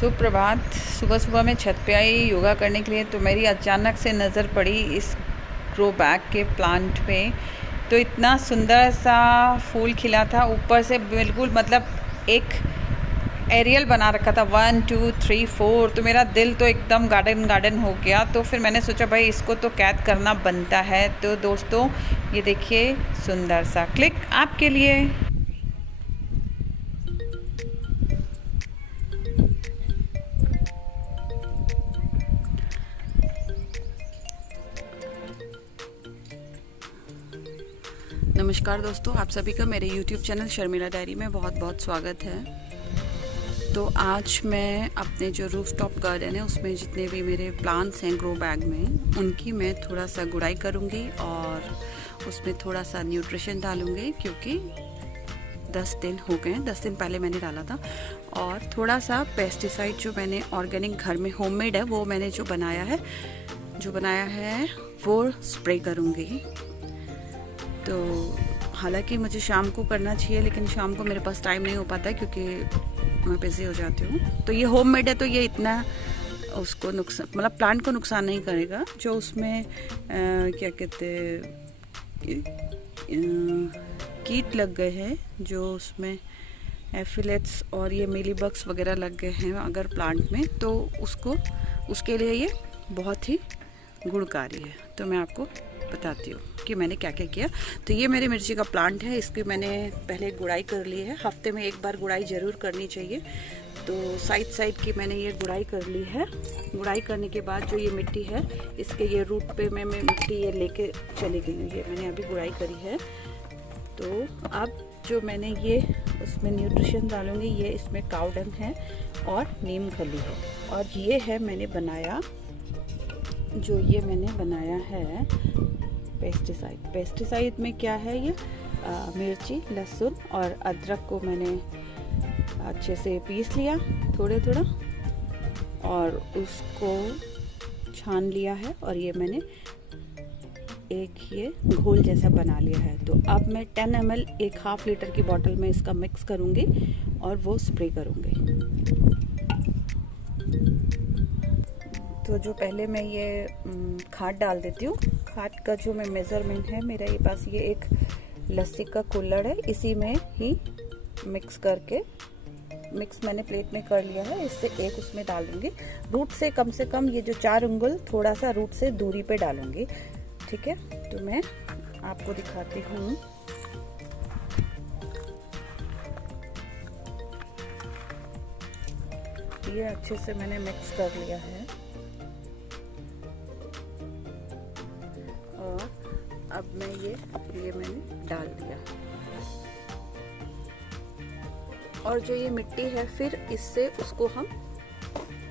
सुप्रभात। सुबह सुबह मैं छत पे आई योगा करने के लिए, तो मेरी अचानक से नज़र पड़ी इस ग्रो बैग के प्लांट पे। तो इतना सुंदर सा फूल खिला था, ऊपर से बिल्कुल मतलब एक एरियल बना रखा था, 1 2 3 4। तो मेरा दिल तो एकदम गार्डन गार्डन हो गया। तो फिर मैंने सोचा भाई इसको तो कैद करना बनता है। तो दोस्तों ये देखिए सुंदर सा क्लिक आपके लिए। नमस्कार दोस्तों, आप सभी का मेरे YouTube चैनल शर्मिला डायरी में बहुत बहुत स्वागत है। तो आज मैं अपने जो रूफटॉप गार्डन है उसमें जितने भी मेरे प्लांट्स हैं ग्रो बैग में, उनकी मैं थोड़ा सा गुड़ाई करूँगी और उसमें थोड़ा सा न्यूट्रिशन डालूँगी, क्योंकि 10 दिन हो गए हैं, 10 दिन पहले मैंने डाला था। और थोड़ा सा पेस्टिसाइड जो मैंने ऑर्गेनिक घर में होममेड है वो मैंने जो बनाया है वो स्प्रे करूँगी। तो हालांकि मुझे शाम को करना चाहिए, लेकिन शाम को मेरे पास टाइम नहीं हो पाता है क्योंकि मैं बिज़ी हो जाती हूँ। तो ये होममेड है, तो ये इतना उसको नुकसान, मतलब प्लांट को नुकसान नहीं करेगा। जो उसमें क्या कहते कीट लग गए हैं, जो उसमें एफिलेट्स और ये मिलीबग्स वगैरह लग गए हैं अगर प्लांट में, तो उसके लिए ये बहुत ही गुणकारी है। तो मैं आपको बताती हूँ कि मैंने क्या क्या किया। तो ये मेरे मिर्ची का प्लांट है, इसकी मैंने पहले गुड़ाई कर ली है। हफ्ते में एक बार गुड़ाई ज़रूर करनी चाहिए। तो साइड की मैंने ये गुड़ाई कर ली है। गुड़ाई करने के बाद जो ये मिट्टी है, इसके ये रूट पे मैं मिट्टी ये लेके चली गई हूँ। ये मैंने अभी गुड़ाई करी है। तो अब जो मैंने ये उसमें न्यूट्रिशन डालूँगी, ये इसमें काऊ डंग है और नीम खली है। और ये है मैंने बनाया है पेस्टिसाइड में क्या है, ये मिर्ची, लहसुन और अदरक को मैंने अच्छे से पीस लिया थोड़ा और उसको छान लिया है। और ये मैंने एक ये घोल जैसा बना लिया है। तो अब मैं 10 ml एक ½ लीटर की बोतल में इसका मिक्स करूँगी और वो स्प्रे करूँगी। तो जो पहले मैं ये खाद डाल देती हूँ। खाद का जो मैं मेज़रमेंट है, मेरा ये पास ये एक लस्सी का कुल्हड़ है, इसी में ही मिक्स मैंने प्लेट में कर लिया है। इससे एक उसमें डालूंगी। रूट से कम ये जो 4 उंगल थोड़ा सा रूट से दूरी पे डालूंगी, ठीक है। तो मैं आपको दिखाती हूँ। ये अच्छे से मैंने मिक्स कर लिया है और अब मैं ये मैंने डाल दिया। और जो ये मिट्टी है, फिर इससे उसको हम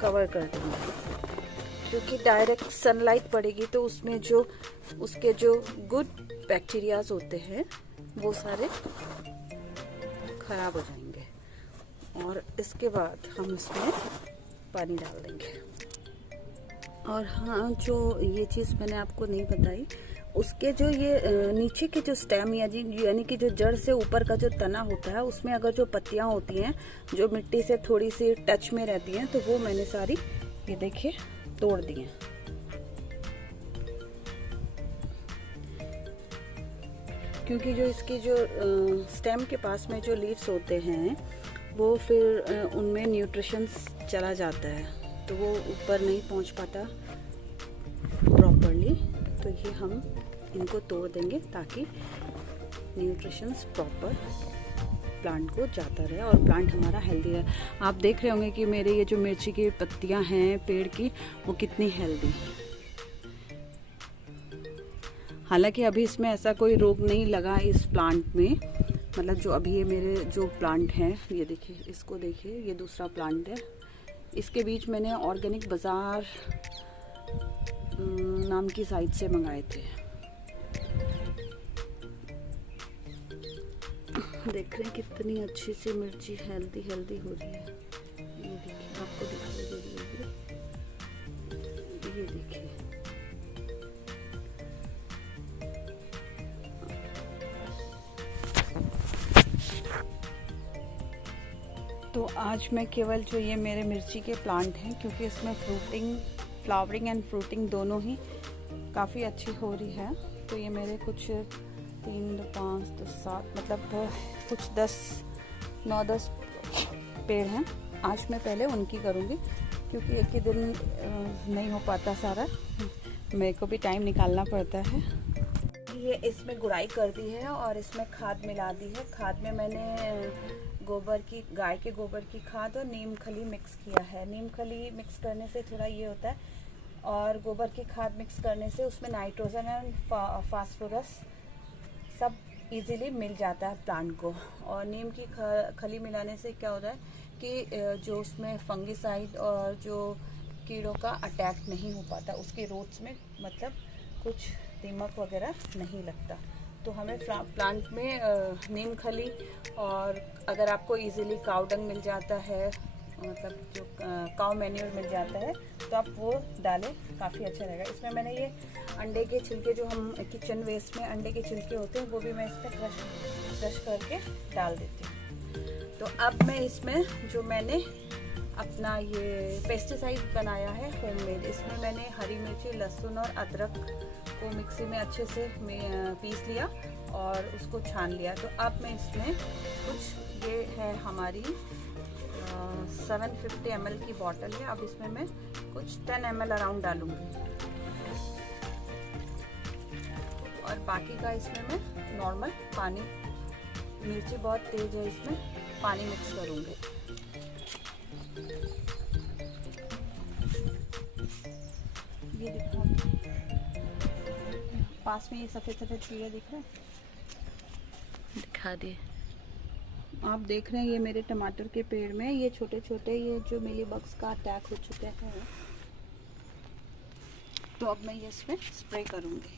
कवर कर देंगे, क्योंकि डायरेक्ट सनलाइट पड़ेगी तो उसमें जो उसके जो गुड बैक्टीरियाज होते हैं वो सारे खराब हो जाएंगे। और इसके बाद हम इसमें पानी डाल देंगे। और हाँ, जो ये चीज़ मैंने आपको नहीं बताई, उसके जो ये नीचे की जो स्टेम यानी कि जो जड़ से ऊपर का जो तना होता है, उसमें अगर जो पत्तियां होती हैं जो मिट्टी से थोड़ी सी टच में रहती हैं, तो वो मैंने सारी ये देखिए तोड़ दी हैं। क्योंकि जो इसकी जो स्टेम के पास में जो लीव्स होते हैं, वो फिर उनमें न्यूट्रिशन चला जाता है, तो वो ऊपर नहीं पहुंच पाता प्रॉपरली। तो ये हम इनको तोड़ देंगे ताकि न्यूट्रिशंस प्रॉपर प्लांट को जाता रहे और प्लांट हमारा हेल्दी रहे। आप देख रहे होंगे कि मेरे ये जो मिर्ची की पत्तियां हैं पेड़ की, वो कितनी हेल्दी हैं। हालांकि अभी इसमें ऐसा कोई रोग नहीं लगा इस प्लांट में, मतलब जो अभी ये मेरे जो प्लांट हैं, ये देखिए, इसको देखिए, ये दूसरा प्लांट है। इसके बीच मैंने ऑर्गेनिक बाज़ार नाम की साइट से मंगाए थे। देख रहे हैं कितनी अच्छी सी मिर्ची हेल्दी हो रही है। ये देखिए, आपको दिखाई दे रही होगी, ये देखिए। तो आज मैं केवल जो ये मेरे मिर्ची के प्लांट हैं, क्योंकि इसमें फ्लावरिंग एंड फ्रूटिंग दोनों ही काफ़ी अच्छी हो रही है, तो ये मेरे कुछ 3, 5, 10, 7 मतलब कुछ 9-10 पेड़ हैं। आज मैं पहले उनकी करूँगी, क्योंकि एक ही दिन नहीं हो पाता सारा, मेरे को भी टाइम निकालना पड़ता है। ये इसमें गुड़ाई कर दी है और इसमें खाद मिला दी है। खाद में मैंने गाय के गोबर की खाद और नीम खली मिक्स किया है। नीम खली मिक्स करने से थोड़ा ये होता है, और गोबर की खाद मिक्स करने से उसमें नाइट्रोजन एंड फास्फोरस सब इजीली मिल जाता है प्लांट को। और नीम की खली मिलाने से क्या होता है कि जो उसमें फंगिसाइड और जो कीड़ों का अटैक नहीं हो पाता, उसके रूट्स में मतलब कुछ दीमक वगैरह नहीं लगता। तो हमें प्लांट में नीम खली, और अगर आपको इजीली काऊ डंग मिल जाता है, मतलब जो काऊ मैन्योर मिल जाता है, तो आप वो डालें, काफ़ी अच्छा रहेगा। इसमें मैंने ये अंडे के छिलके, जो हम किचन वेस्ट में अंडे के छिलके होते हैं, वो भी मैं इसमें क्रश करके डाल देती हूँ। तो अब मैं इसमें जो मैंने अपना ये पेस्टिसाइड बनाया है होममेड, इसमें मैंने हरी मिर्ची, लहसुन और अदरक को मिक्सी में अच्छे से पीस लिया और उसको छान लिया। तो अब मैं इसमें कुछ, ये है हमारी 750 ml की बॉटल है, अब इसमें मैं कुछ 10 ml अराउंड डालूंगी, और बाकी का इसमें मैं नॉर्मल पानी, मिर्ची बहुत तेज है, इसमें पानी मिक्स करूंगी। ये दिखा, पास में ये सफ़ेद सफ़ेद कीड़े दिख रहे हैं, दिखा दिए। आप देख रहे हैं ये मेरे टमाटर के पेड़ में ये छोटे छोटे ये जो मिली बग्स का अटैक हो चुके हैं। तो अब मैं ये इसमें स्प्रे करूंगी।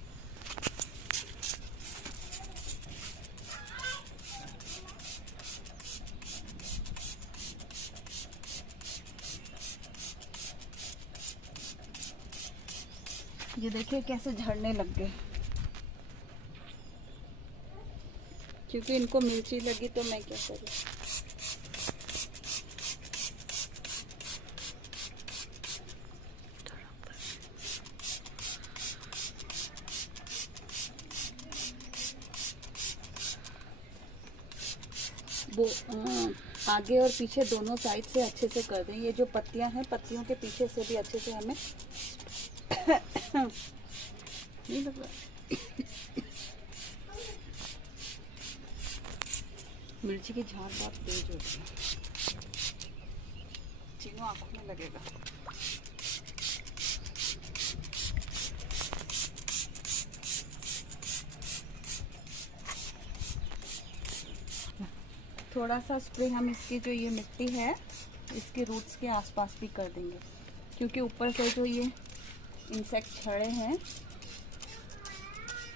ये देखिए कैसे झड़ने लग गए, क्योंकि इनको मिर्ची लगी, तो मैं क्या करूं। वो आगे और पीछे दोनों साइड से अच्छे से कर दें। ये जो पत्तियां हैं, पत्तियों के पीछे से भी अच्छे से हमें नहीं लग रहा। मिर्ची की झाग बहुत तेज होती है, तीनों आंखों में लगेगा। थोड़ा सा स्प्रे हम इसकी जो ये मिट्टी है, इसके रूट्स के आसपास भी कर देंगे, क्योंकि ऊपर से जो ये इंसेक्ट छड़े हैं,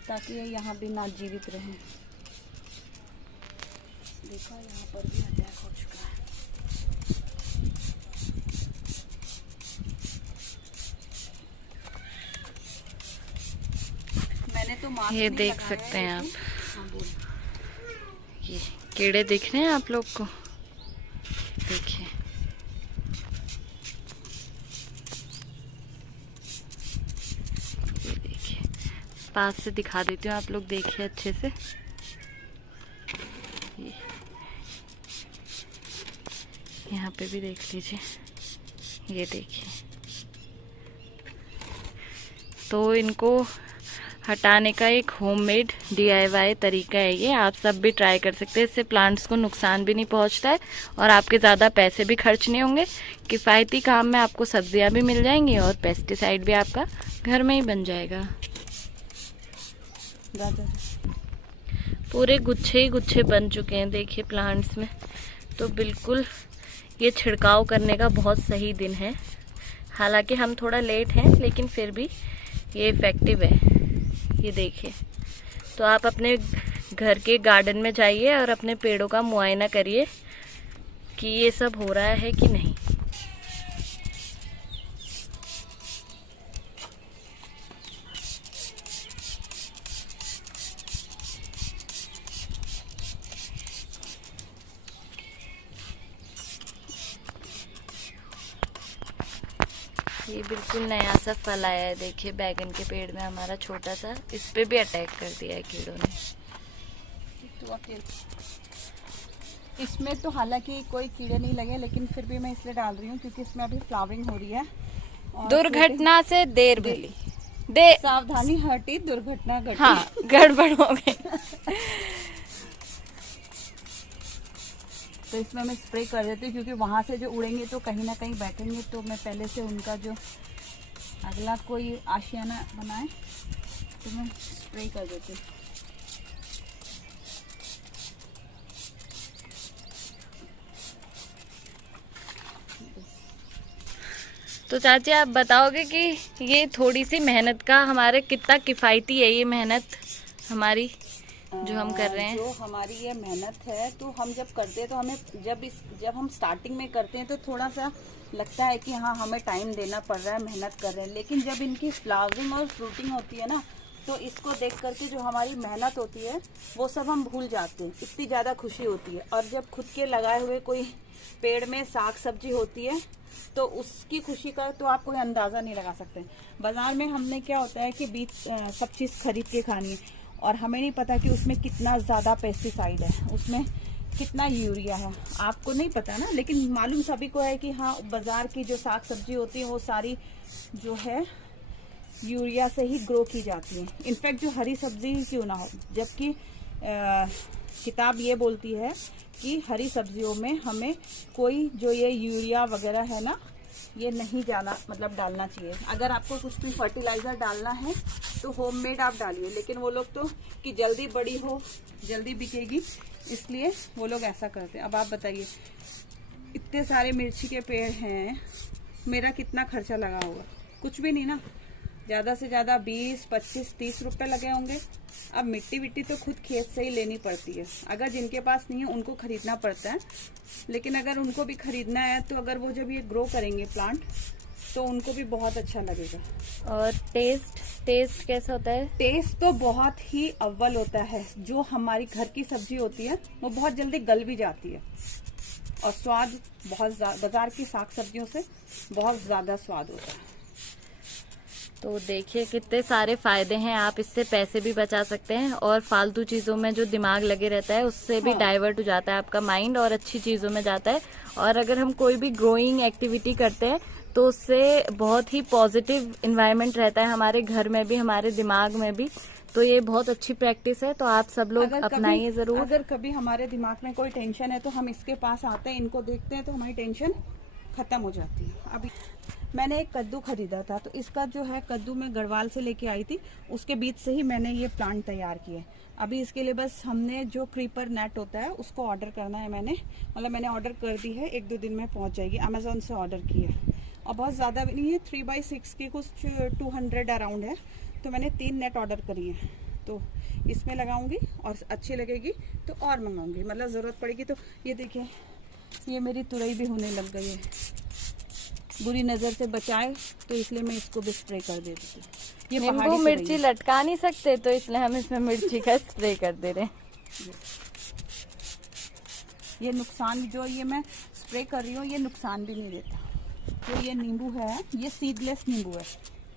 ताकि ये यहाँ भी ना जीवित रहें। देखा, यहाँ पर भी अटैक हो चुका है। मैंने तो मास्क ये नहीं देख लगाया सकते हैं आप, हाँ, बोल। ये कीड़े दिख रहे हैं आप लोग को, देखिए। ये देखिए, पास से दिखा देती हूँ, आप लोग देखिए अच्छे से। यहाँ पे भी देख लीजिए, ये देखिए। तो इनको हटाने का एक होममेड DIY तरीका है ये, आप सब भी ट्राई कर सकते हैं। इससे प्लांट्स को नुकसान भी नहीं पहुंचता है और आपके ज़्यादा पैसे भी खर्च नहीं होंगे। किफ़ायती काम में आपको सब्जियां भी मिल जाएंगी और पेस्टिसाइड भी आपका घर में ही बन जाएगा। पूरे गुच्छे ही गुच्छे बन चुके हैं, देखिए प्लांट्स में। तो बिल्कुल ये छिड़काव करने का बहुत सही दिन है। हालांकि हम थोड़ा लेट हैं, लेकिन फिर भी ये इफ़ेक्टिव है। ये देखिए, तो आप अपने घर के गार्डन में जाइए और अपने पेड़ों का मुआयना करिए कि ये सब हो रहा है कि नहीं। ये बिल्कुल नया सा फल आया है, देखिए बैगन के पेड़ में हमारा छोटा सा, इस पे भी अटैक कर दिया है कीड़ों ने। इसमें तो हालांकि कोई कीड़े नहीं लगे, लेकिन फिर भी मैं इसलिए डाल रही हूँ क्योंकि इसमें अभी फ्लावरिंग हो रही है। दुर्घटना से देर भली, सावधानी हटी दुर्घटना घटी। हाँ, गड़बड़ हो गई। तो इसमें मैं स्प्रे कर देती हूँ क्योंकि वहाँ से जो उड़ेंगे तो कहीं ना कहीं बैठेंगे, तो मैं पहले से उनका जो अगला कोई आशियाना बनाए तो मैं स्प्रे कर देती हूँ। तो चाची आप बताओगे कि ये थोड़ी सी मेहनत का हमारे कितना किफ़ायती है ये मेहनत हमारी जो हम कर रहे हैं? जो हमारी ये मेहनत है, तो हम जब करते हैं तो हमें जब हम स्टार्टिंग में करते हैं तो थोड़ा सा लगता है कि हाँ हमें टाइम देना पड़ रहा है, मेहनत कर रहे हैं, लेकिन जब इनकी फ्लावरिंग और फ्रूटिंग होती है ना, तो इसको देख करके जो हमारी मेहनत होती है वो सब हम भूल जाते हैं, इतनी ज़्यादा खुशी होती है। और जब खुद के लगाए हुए कोई पेड़ में साग सब्जी होती है तो उसकी खुशी का तो आप कोई अंदाज़ा नहीं लगा सकते। बाजार में हमने क्या होता है कि बीज सब चीज़ खरीद के खानी है और हमें नहीं पता कि उसमें कितना ज़्यादा पेस्टिसाइड है, उसमें कितना यूरिया है, आपको नहीं पता ना, लेकिन मालूम सभी को है कि हाँ बाजार की जो साग सब्जी होती है वो सारी जो है यूरिया से ही ग्रो की जाती है। इनफैक्ट जो हरी सब्जी क्यों ना हो, जबकि किताब ये बोलती है कि हरी सब्जियों में हमें कोई जो ये यूरिया वगैरह है ना, ये नहीं जाना मतलब डालना चाहिए। अगर आपको कुछ भी फर्टिलाइज़र डालना है तो होममेड आप डालिए, लेकिन वो लोग तो कि जल्दी बड़ी हो जल्दी बिकेगी इसलिए वो लोग ऐसा करते हैं। अब आप बताइए, इतने सारे मिर्ची के पेड़ हैं, मेरा कितना खर्चा लगा होगा? कुछ भी नहीं ना, ज़्यादा से ज़्यादा 20, 25, 30 रुपए लगे होंगे। अब मिट्टी तो खुद खेत से ही लेनी पड़ती है, अगर जिनके पास नहीं है उनको खरीदना पड़ता है, लेकिन अगर उनको भी खरीदना है तो अगर वो जब ये ग्रो करेंगे प्लांट तो उनको भी बहुत अच्छा लगेगा। और टेस्ट कैसा होता है? टेस्ट तो बहुत ही अव्वल होता है। जो हमारी घर की सब्जी होती है वो बहुत जल्दी गल भी जाती है और स्वाद बहुत बाजार की साग सब्जियों से बहुत ज्यादा स्वाद होता है। तो देखिए कितने सारे फायदे हैं, आप इससे पैसे भी बचा सकते हैं और फालतू चीज़ों में जो दिमाग लगे रहता है उससे भी डाइवर्ट हो जाता है आपका माइंड और अच्छी चीज़ों में जाता है। और अगर हम कोई भी ग्रोइंग एक्टिविटी करते हैं तो उससे बहुत ही पॉजिटिव इन्वायरमेंट रहता है हमारे घर में भी, हमारे दिमाग में भी। तो ये बहुत अच्छी प्रैक्टिस है, तो आप सब लोग अपनाइए जरूर। अगर कभी हमारे दिमाग में कोई टेंशन है तो हम इसके पास आते हैं, इनको देखते हैं तो हमारी टेंशन खत्म हो जाती है। अभी मैंने एक कद्दू खरीदा था, तो इसका जो है कद्दू मैं गढ़वाल से लेके आई थी, उसके बीज से ही मैंने ये प्लांट तैयार किए। अभी इसके लिए बस हमने जो क्रीपर नेट होता है उसको ऑर्डर करना है। मैंने ऑर्डर कर दी है, 1-2 दिन में पहुंच जाएगी। अमेजोन से ऑर्डर की है और बहुत ज़्यादा भी नहीं है, 3x6 की कुछ 200 अराउंड है। तो मैंने 3 नेट ऑर्डर करी है, तो इसमें लगाऊंगी और अच्छी लगेगी तो और मंगाऊंगी, मतलब ज़रूरत पड़ेगी तो। ये देखिए, ये मेरी तुरई भी होने लग गई है, बुरी नज़र से बचाए तो इसलिए मैं इसको भी स्प्रे कर देती हूँ। ये नींबू मिर्ची लटका नहीं सकते तो इसलिए हम इसमें मिर्ची का स्प्रे कर दे रहे हैं। ये नुकसान जो ये मैं स्प्रे कर रही हूँ ये नुकसान भी नहीं देता। जो ये नींबू है ये सीडलेस नींबू है,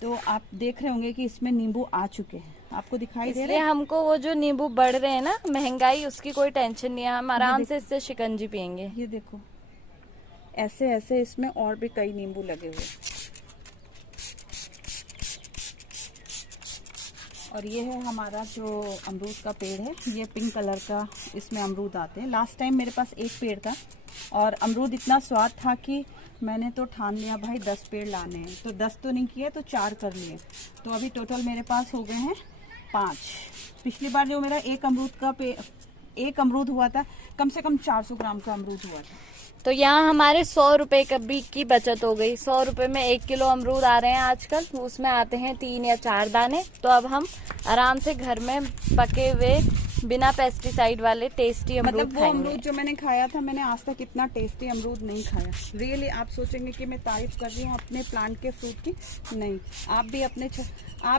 तो आप देख रहे होंगे कि इसमें नींबू आ चुके हैं, आपको दिखाई दे रहे हैं। हमको वो जो नींबू बढ़ रहे हैं ना, महंगाई, उसकी कोई टेंशन नहीं है, हम आराम से इससे शिकंजी पियेंगे। ये देखो ऐसे ऐसे इसमें और भी कई नींबू लगे हुए। और ये है हमारा जो अमरूद का पेड़ है, ये पिंक कलर का इसमें अमरूद आते हैं। लास्ट टाइम मेरे पास एक पेड़ था और अमरूद इतना स्वाद था कि मैंने तो ठान लिया भाई 10 पेड़ लाने हैं, तो 10 तो नहीं किए तो 4 कर लिए। तो अभी टोटल मेरे पास हो गए हैं 5। पिछली बार जो मेरा एक अमरूद हुआ था, कम से कम 400 ग्राम का अमरूद हुआ था। तो यहाँ हमारे 100 रुपए की बचत हो गई। 100 रुपए में 1 किलो अमरूद आ रहे हैं आजकल, उसमें आते हैं 3 या 4 दाने। तो अब हम आराम से घर में पके हुए बिना पेस्टिसाइड वाले टेस्टी अमरूद मतलब वो खाएंगे। अमरूद जो मैंने खाया था, मैंने आज तक इतना टेस्टी अमरूद नहीं खाया। रियली आप सोचेंगे कि मैं तारीफ कर रही हूँ अपने प्लांट के फ्रूट की, नहीं। आप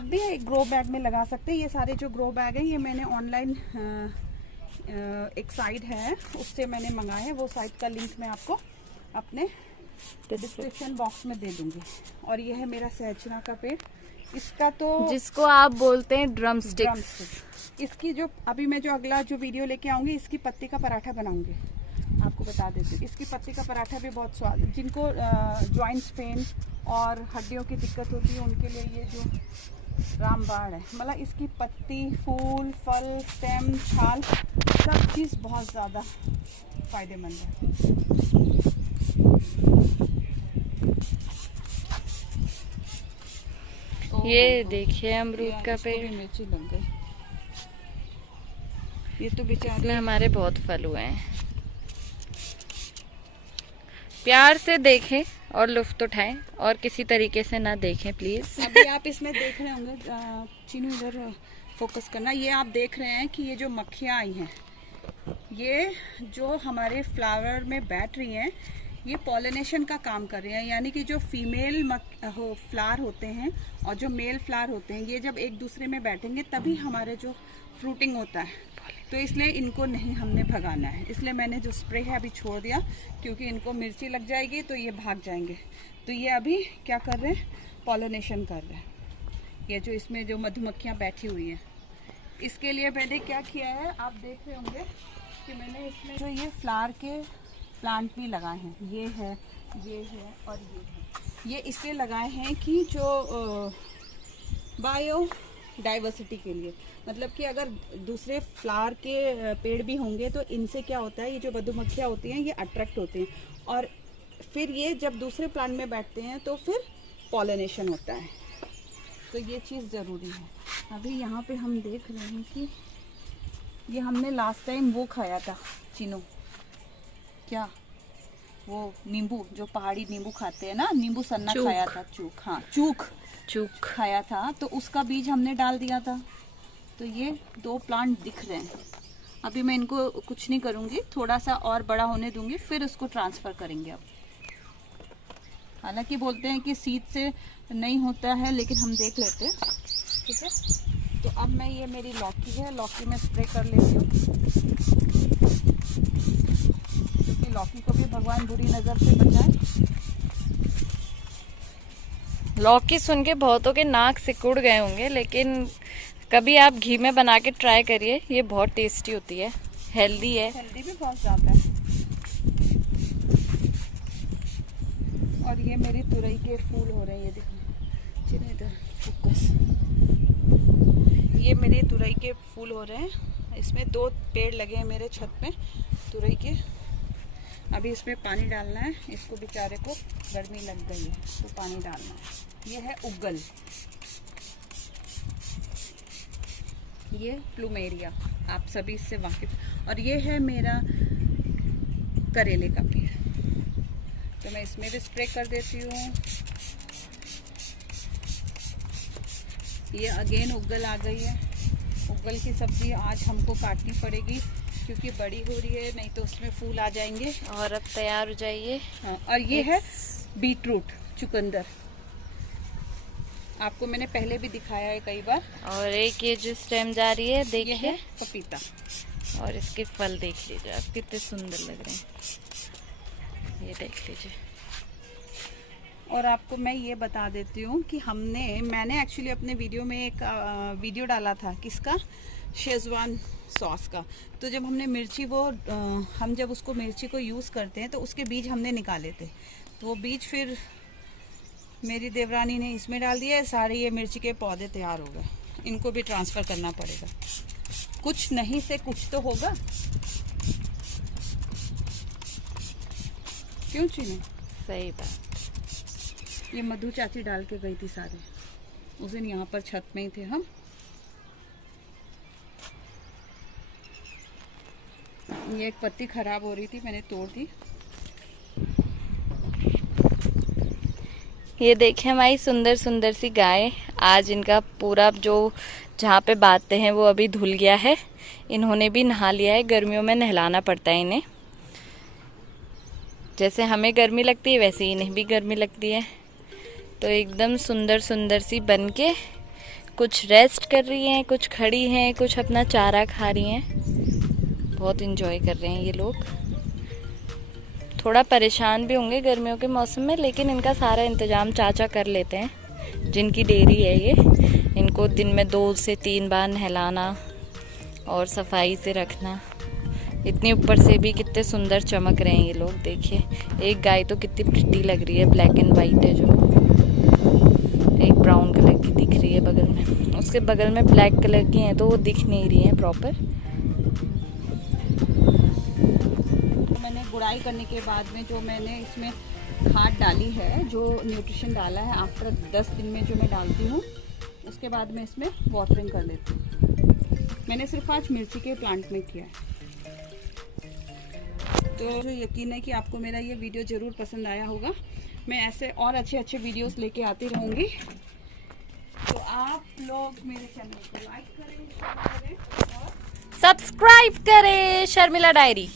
भी एक ग्रो बैग में लगा सकते हैं। ये सारे जो ग्रो बैग हैं ये मैंने ऑनलाइन एक साइट है उससे मैंने मंगाए हैं, वो साइट का लिंक मैं आपको अपने डिस्क्रिप्शन बॉक्स में दे दूंगी। और ये है मेरा सहजना का पेड़, इसका तो जिसको आप बोलते हैं ड्रम स्टिक्स। इसकी जो अभी मैं जो अगला जो वीडियो लेके आऊंगी, इसकी पत्ती का पराठा बनाऊंगी। आपको बता देती हूँ, इसकी पत्ती का पराठा भी बहुत स्वाद, जिनको जॉइंट्स पेन और हड्डियों की दिक्कत होती है उनके लिए ये जो रामबाण है, मतलब इसकी पत्ती, फूल, फल, स्टेम, छाल, सब चीज़ बहुत ज़्यादा फायदेमंद है। ये देखिए अमरूद का पेड़, मिर्ची लग गई। ये तो बेचारे, इसमें हमारे बहुत फल हुए हैं। प्यार से देखें और लुत्फ उठाएं, और किसी तरीके से ना देखें प्लीज। अभी आप इसमें देख रहे होंगे, चीनू इधर फोकस करना, ये आप देख रहे हैं कि ये जो मक्खियाँ आई हैं, ये जो हमारे फ्लावर में बैठ रही हैं, ये पॉलिनेशन का काम कर रही हैं। यानी कि जो फीमेल फ्लावर होते हैं और जो मेल फ्लावर होते हैं, ये जब एक दूसरे में बैठेंगे तभी हमारे जो फ्रूटिंग होता है। तो इसलिए इनको नहीं हमने भगाना है, इसलिए मैंने जो स्प्रे है अभी छोड़ दिया, क्योंकि इनको मिर्ची लग जाएगी तो ये भाग जाएंगे। तो ये अभी क्या कर रहे हैं, पॉलिनेशन कर रहे हैं। ये जो इसमें जो मधुमक्खियाँ बैठी हुई हैं, इसके लिए मैंने क्या किया है, आप देख रहे होंगे कि मैंने इसमें जो ये फ्लावर के प्लांट भी लगाए हैं, ये है और ये है। ये इसलिए लगाए हैं कि जो बायो डाइवर्सिटी के लिए, मतलब कि अगर दूसरे फ्लावर के पेड़ भी होंगे तो इनसे क्या होता है, ये जो मधुमक्खियाँ होती हैं ये अट्रैक्ट होती हैं, और फिर ये जब दूसरे प्लांट में बैठते हैं तो फिर पॉलिनेशन होता है। तो ये चीज़ ज़रूरी है। अभी यहाँ पे हम देख रहे हैं कि ये हमने लास्ट टाइम वो खाया था चीनो, क्या वो नींबू, जो पहाड़ी नींबू खाते हैं ना, नींबू सन्ना खाया था, चूक, हाँ चूक खाया था, तो उसका बीज हमने डाल दिया था। तो ये 2 प्लांट दिख रहे हैं। अभी मैं इनको कुछ नहीं करूँगी, थोड़ा सा और बड़ा होने दूंगी, फिर उसको ट्रांसफ़र करेंगे। अब हालांकि बोलते हैं कि सीड से नहीं होता है, लेकिन हम देख लेते हैं, ठीक है। तो अब मैं, ये मेरी लौकी है, लौकी में स्प्रे कर लेती हूँ, क्योंकि लौकी को भी भगवान बुरी नज़र से बचाए। लौकी सुन के बहुतों के नाक सिकुड़ गए होंगे, लेकिन कभी आप घी में बना के ट्राई करिए, ये बहुत टेस्टी होती है, हेल्दी है, हेल्दी भी बहुत ज़्यादा है। और ये मेरी तुरई के फूल हो रहे हैं, ये देखो, चलिए इधर फोकस, ये मेरे तुरई के फूल हो रहे हैं। इसमें 2 पेड़ लगे हैं मेरे छत पे तुरई के। अभी इसमें पानी डालना है, इसको बेचारे को गर्मी लग गई है तो पानी डालना है। ये है उगल, ये प्लूमेरिया, आप सभी इससे वाकिफ। और ये है मेरा करेले का पेड़, तो मैं इसमें भी स्प्रे कर देती हूँ। ये अगेन उगल आ गई है। उगल की सब्जी आज हमको काटनी पड़ेगी क्योंकि बड़ी हो रही है, नहीं तो उसमें फूल आ जाएंगे। और अब तैयार हो जाइए। हाँ, और ये है बीटरूट, चुकंदर, आपको मैंने पहले भी दिखाया है कई बार। और एक ये जो स्टेम जा रही है, देखिए, ये है पपीता, और इसके फल देख लीजिए आप, कितने सुंदर लग रहे हैं, ये देख लीजिए। और आपको मैं ये बता देती हूँ कि मैंने एक्चुअली अपने वीडियो में एक वीडियो डाला था, किसका, शेजवान सॉस का। तो जब हमने मिर्ची हम जब उसको मिर्ची को यूज़ करते हैं तो उसके बीज हमने निकाले थे, तो वो बीज फिर मेरी देवरानी ने इसमें डाल दिया है, सारे ये मिर्ची के पौधे तैयार हो गए। इनको भी ट्रांसफ़र करना पड़ेगा, कुछ नहीं से कुछ तो होगा, क्यों चीनी? सही बात। ये मधु चाची डाल के गई थी सारे, उस दिन यहाँ पर छत में ही थे हम। ये एक पत्ती खराब हो रही थी, मैंने तोड़ दी। ये देखें हमारी सुंदर सुंदर सी गाय, आज इनका पूरा जो जहाँ पे बांधते हैं वो अभी धुल गया है। इन्होंने भी नहा लिया है, गर्मियों में नहलाना पड़ता है इन्हें, जैसे हमें गर्मी लगती है वैसे ही इन्हें भी गर्मी लगती है। तो एकदम सुंदर सुंदर सी बन के कुछ रेस्ट कर रही हैं, कुछ खड़ी हैं, कुछ अपना चारा खा रही हैं। बहुत इंजॉय कर रहे हैं ये लोग। थोड़ा परेशान भी होंगे गर्मियों के मौसम में, लेकिन इनका सारा इंतज़ाम चाचा कर लेते हैं। जिनकी डेयरी है ये, इनको दिन में 2 से 3 बार नहलाना और सफाई से रखना। इतनी ऊपर से भी कितने सुंदर चमक रहे हैं ये लोग। देखिए, एक गाय तो कितनी प्रिटी लग रही है, ब्लैक एंड वाइट है जो, एक ब्राउन कलर की दिख रही है बगल में, उसके बगल में ब्लैक कलर की हैं तो वो दिख नहीं रही हैं प्रॉपर। मैंने गुड़ाई करने के बाद में जो मैंने इसमें खाद डाली है, जो न्यूट्रिशन डाला है, आफ्टर 10 दिन में जो मैं डालती हूँ, उसके बाद मैं इसमें वाटरिंग कर लेती हूँ। मैंने सिर्फ आज मिर्ची के प्लांट में किया है। तो जो यकीन है कि आपको मेरा ये वीडियो ज़रूर पसंद आया होगा। मैं ऐसे और अच्छे अच्छे वीडियोस लेके आती रहूँगी। तो आप लोग मेरे चैनल को लाइक करें, शेयर करें और सब्सक्राइब करें शर्मिला डायरी।